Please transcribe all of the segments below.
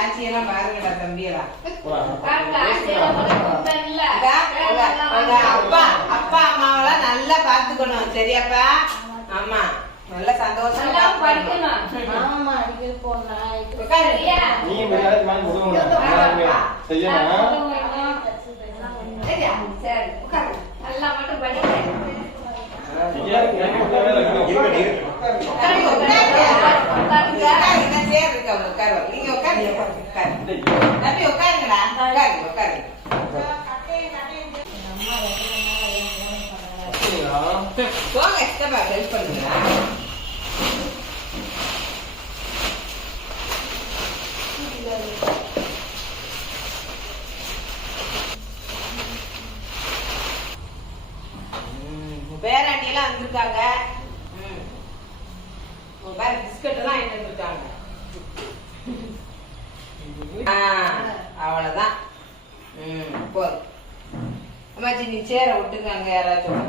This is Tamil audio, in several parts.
ஆட்சியெல்லாம் பாருங்கடா தம்பியெல்லாம். அப்பா அம்மாவெல்லாம் நல்லா பாத்துக்கணும் சரியாப்பா? ஆமா நல்ல சந்தோஷமா படிக்கணும். ஆமா நல்லா மட்டும் படிக்க ஹெல்ப் பண்ணுங்க. பேராண்டி எல்லாம் வந்திருக்காங்க. பிஸ்கட் எல்லாம் இருக்காங்க. அவ்வளவுதான். போதும் அம்மாச்சி நீ சேர விட்டுங்க. யாராச்சும்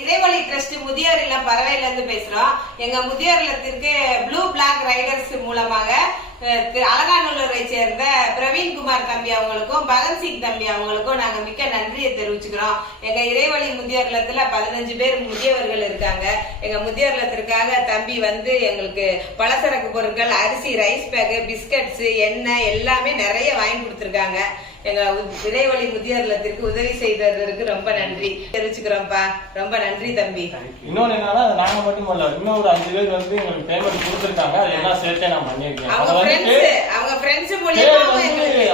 இறைவழி ட்ரஸ்ட் முதியோர் இல்லம் பறவையில இருந்து பேசுறோம். எங்க முதியோர் இல்லத்திற்கு ப்ளூ பிளாக் ரைடர்ஸ் மூலமாக அலங்காநல்லூரை சேர்ந்த பிரவீன்குமார் தம்பி அவங்களுக்கும் பகத்சிங் தம்பி அவங்களுக்கும் நாங்க மிக்க நன்றியை தெரிவிச்சுக்கிறோம். எங்க இறைவழி முதியோர் இல்லத்துல 15 பேர் முதியவர்கள் இருக்காங்க. எங்க முதியோர் இல்லத்திற்காக தம்பி வந்து எங்களுக்கு பலசரக்கு பொருட்கள், அரிசி, ரைஸ் பேக், பிஸ்கட்ஸ், எண்ணெய் எல்லாமே நிறைய வாங்கி கொடுத்துருக்காங்க. எங்க இறைவழி முதியோர் இல்லத்திற்கு உதவி செய்ததற்கு ரொம்ப நன்றி தெரிவிச்சுக்கிறோம்ப்பா. ரொம்ப நன்றி தம்பி. இன்னொன்னு என்னன்னா நாங்க மட்டும் இல்ல, இன்னொரு 5 பேர் வந்து எங்களுக்கு பேமெண்ட் கொடுத்துருக்காங்க. அதெல்லாம் சேர்த்தே நான் பண்ணிருக்கேன். அவங்க ஃப்ரெண்ட்ஸ் மூலமா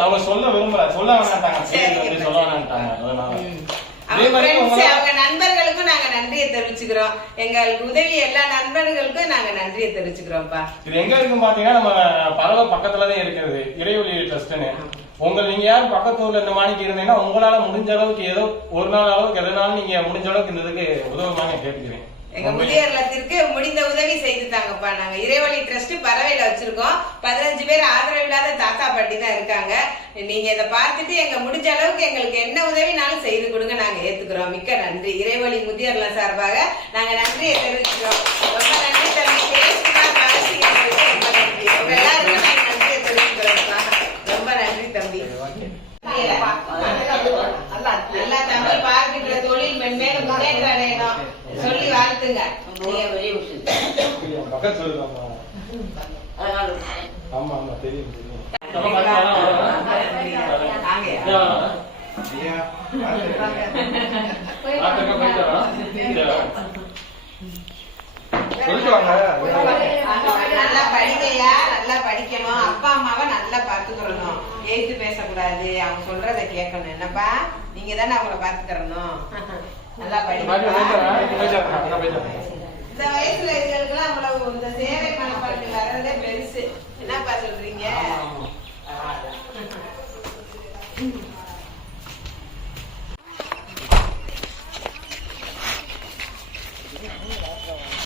அவங்க சொல்ல விரும்பல, சொல்ல வேணாட்டாங்க, சொல்ல வேணாட்டாங்க. அதனால அவங்க நண்பர்களுக்கும் நாங்க நன்றியை தெரிவிச்சுக்கிறோம். எங்களுக்கு உதவி எல்லா நண்பர்களுக்கும் நாங்க நன்றியை தெரிவிச்சுக்கிறோம்ப்பா. இது எங்க இருக்கு பாத்தீங்கன்னா நம்ம பறவை பக்கத்துலதான் இருக்கிறது இறைவழி ட்ரஸ்ட்னு. நீங்க யாரும் பக்கத்து ஊர்ல இந்த மாணிக்கு இருந்தீங்கன்னா உங்களால முடிஞ்ச அளவுக்கு ஏதோ ஒரு நாள் அளவுக்கு எதனாலும் நீங்க முடிஞ்ச அளவுக்கு இந்த இதுக்கு உதவுமான்னு கேட்டுக்கிறேன். எங்க முதியோர் இல்லத்திற்கு முடிந்த உதவி செய்து தாங்கப்பா. நாங்க இறைவழி ட்ரஸ்ட் பறவையில வச்சிருக்கோம். 15 பேர் ஆதரவு இல்லாத தாத்தா பாட்டி தான் இருக்காங்க. நீங்க இதை பார்த்துட்டு எங்க முடிஞ்ச அளவுக்கு எங்களுக்கு என்ன உதவினாலும் செய்து கொடுங்க, நாங்க ஏத்துக்கிறோம். மிக்க நன்றி. இறைவழி முதியோர் இல்லம் சார்பாக நாங்க நன்றியை தெரிவிக்கிறோம். ரொம்ப நன்றி தம்பி. ரொம்ப நன்றி. உங்க எல்லாருக்கும் நாங்க நன்றியை தெரிவிக்கிறோம். ரொம்ப நன்றி தம்பி. நல்லா தம்பி பார்க்கின்ற தொழில் மென்மேலும் முன்னேற்ற அடையணும் சொல்லி வாழ்த்துங்க. ஆமா ஆமா தெரியும் தெரியும். நல்லா படிக்கையா, நல்லா படிக்கணும். அப்பா அம்மாவை நல்லா பாத்துக்கிறணும். எழுத்து பேசக்கூடாது, அவங்க சொல்றத கேட்கணும். என்னப்பா நீங்க தானே அவங்கள பாத்துக்கிறணும். நல்லா படிக்கணும். இந்த வயசுல இதுகளுக்கெல்லாம் அவ்வளவு இந்த சேவை மனப்பான்மை வர்றதே பெருசு. என்னப்பா சொல்றீங்க?